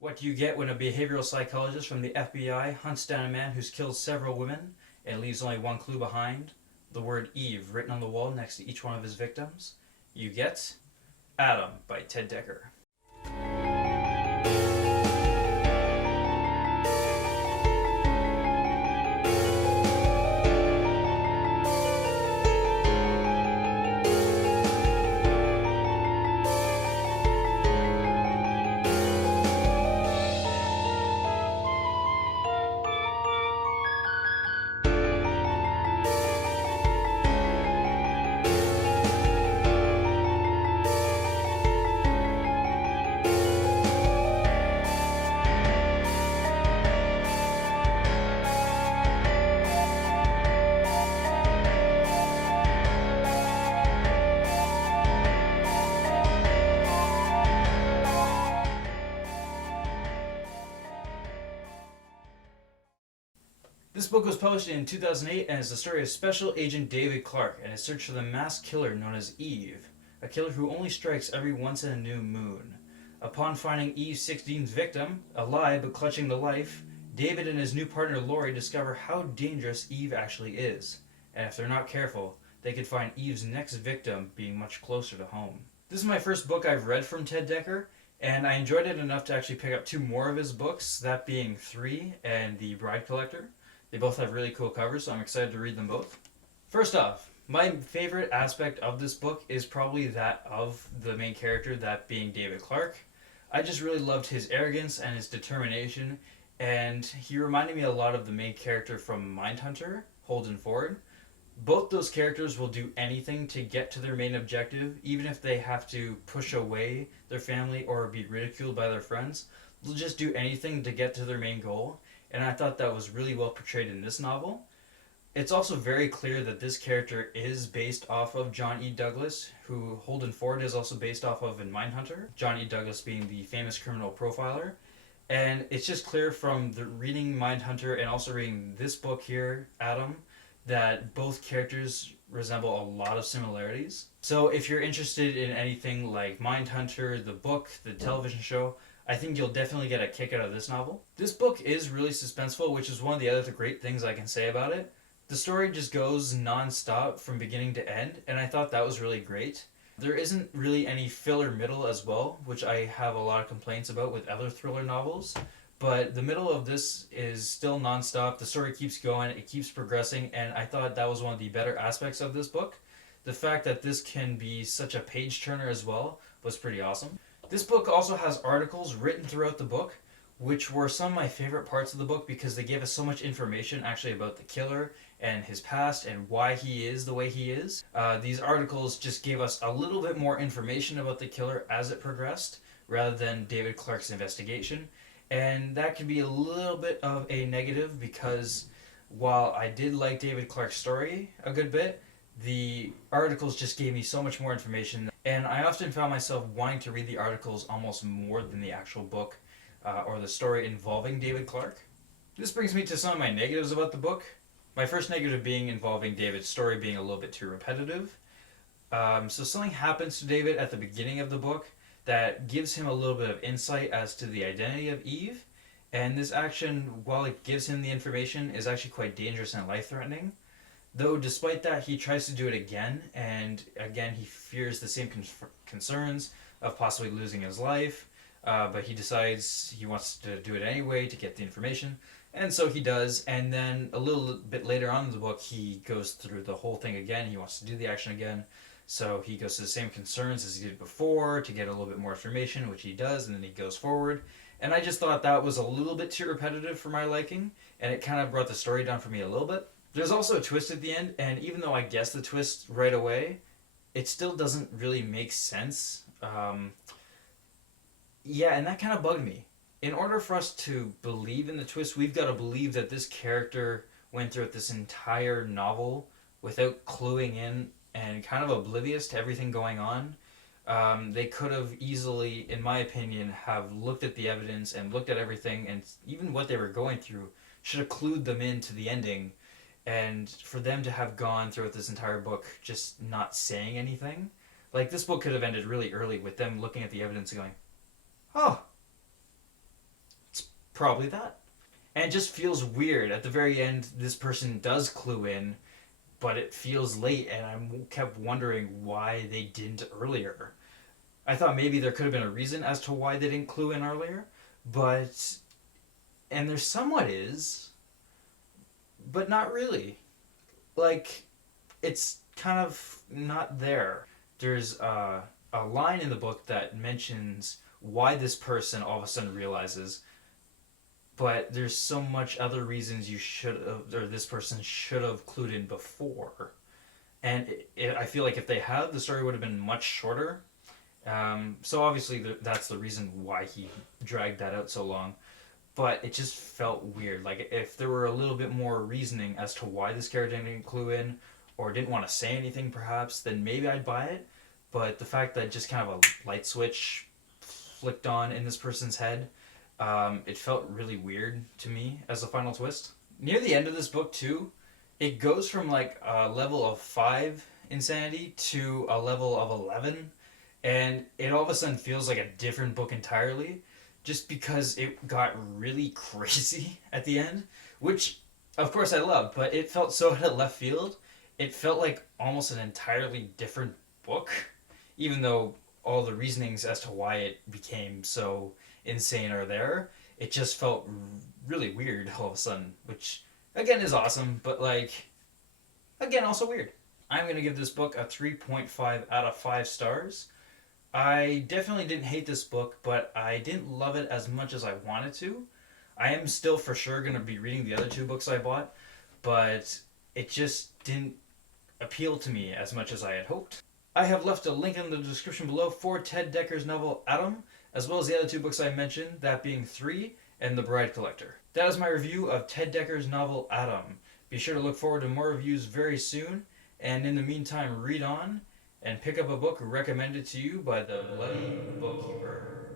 What you get when a behavioral psychologist from the FBI hunts down a man who's killed several women and leaves only one clue behind: the word Eve written on the wall next to each one of his victims. You get Adam by Ted Dekker. This book was published in 2008 and is the story of Special Agent David Clark and his search for the masked killer known as Eve, a killer who only strikes every once in a new moon. Upon finding Eve's 16th victim, alive but clutching to life, David and his new partner Lori discover how dangerous Eve actually is, and if they're not careful, they could find Eve's next victim being much closer to home. This is my first book I've read from Ted Dekker, and I enjoyed it enough to actually pick up two more of his books, that being 3 and The Bride Collector. They both have really cool covers, so I'm excited to read them both. First off, my favorite aspect of this book is probably that of the main character, that being David Clark. I just really loved his arrogance and his determination, and he reminded me a lot of the main character from Mindhunter, Holden Ford. Both those characters will do anything to get to their main objective, even if they have to push away their family or be ridiculed by their friends. They'll just do anything to get to their main goal, and I thought that was really well portrayed in this novel. It's also very clear that this character is based off of John E. Douglas, who Holden Ford is also based off of in Mindhunter, John E. Douglas being the famous criminal profiler. And it's just clear from the reading Mindhunter and also reading this book here, Adam, that both characters resemble a lot of similarities. So if you're interested in anything like Mindhunter, the book, the television show, I think you'll definitely get a kick out of this novel. This book is really suspenseful, which is one of the other great things I can say about it. The story just goes non-stop from beginning to end, and I thought that was really great. There isn't really any filler middle as well, which I have a lot of complaints about with other thriller novels. But the middle of this is still non-stop. The story keeps going, it keeps progressing, and I thought that was one of the better aspects of this book. The fact that this can be such a page-turner as well was pretty awesome. This book also has articles written throughout the book, which were some of my favorite parts of the book because they gave us so much information actually about the killer and his past and why he is the way he is. These articles just gave us a little bit more information about the killer as it progressed, rather than David Clark's investigation. And that could be a little bit of a negative because while I did like David Clark's story a good bit, the articles just gave me so much more information, and I often found myself wanting to read the articles almost more than the actual book or the story involving David Clark. This brings me to some of my negatives about the book. My first negative being involving David's story being a little bit too repetitive. So something happens to David at the beginning of the book that gives him a little bit of insight as to the identity of Eve, and this action, while it gives him the information, is actually quite dangerous and life-threatening. Though despite that, he tries to do it again, and again he fears the same concerns of possibly losing his life, but he decides he wants to do it anyway to get the information, and so he does, and then a little bit later on in the book he goes through the whole thing again. He wants to do the action again, so he goes to the same concerns as he did before to get a little bit more information, which he does, and then he goes forward. And I just thought that was a little bit too repetitive for my liking, and it kind of brought the story down for me a little bit. There's also a twist at the end, and even though I guessed the twist right away, it still doesn't really make sense. Yeah, and that kind of bugged me. In order for us to believe in the twist, we've got to believe that this character went through this entire novel without cluing in and kind of oblivious to everything going on. They could have easily, in my opinion, have looked at the evidence and looked at everything, and even what they were going through should have clued them into the ending. And for them to have gone throughout this entire book just not saying anything, like this book could have ended really early with them looking at the evidence and going, oh, Probably that. And it just feels weird. At the very end, this person does clue in, but it feels late, and I kept wondering why they didn't earlier. I thought maybe there could have been a reason as to why they didn't clue in earlier, but. And there somewhat is, but not really. Like, it's kind of not there. There's a line in the book that mentions why this person all of a sudden realizes, but there's so much other reasons you should have, or this person should have clued in before. And I feel like if they had, the story would have been much shorter. So obviously that's the reason why he dragged that out so long. But it just felt weird. Like if there were a little bit more reasoning as to why this character didn't clue in, or didn't want to say anything, perhaps, then maybe I'd buy it. But the fact that just kind of a light switch flicked on in this person's head, it felt really weird to me as a final twist. Near the end of this book too, it goes from like a level of 5 insanity to a level of 11, and it all of a sudden feels like a different book entirely, just because it got really crazy at the end, which of course I love, but it felt so out of left field. It felt like almost an entirely different book, even though all the reasonings as to why it became so insane are there. It just felt really weird all of a sudden, which again is awesome, but like again also weird. I'm gonna give this book a 3.5 out of 5 stars. I definitely didn't hate this book, but I didn't love it as much as I wanted to. I am still for sure going to be reading the other two books I bought, but it just didn't appeal to me as much as I had hoped. I have left a link in the description below for Ted Dekker's novel Adam, as well as the other two books I mentioned, that being Three and The Bride Collector. That is my review of Ted Dekker's novel Adam. Be sure to look forward to more reviews very soon, and in the meantime, read on and pick up a book recommended to you by the Bloody-Bookkeeper.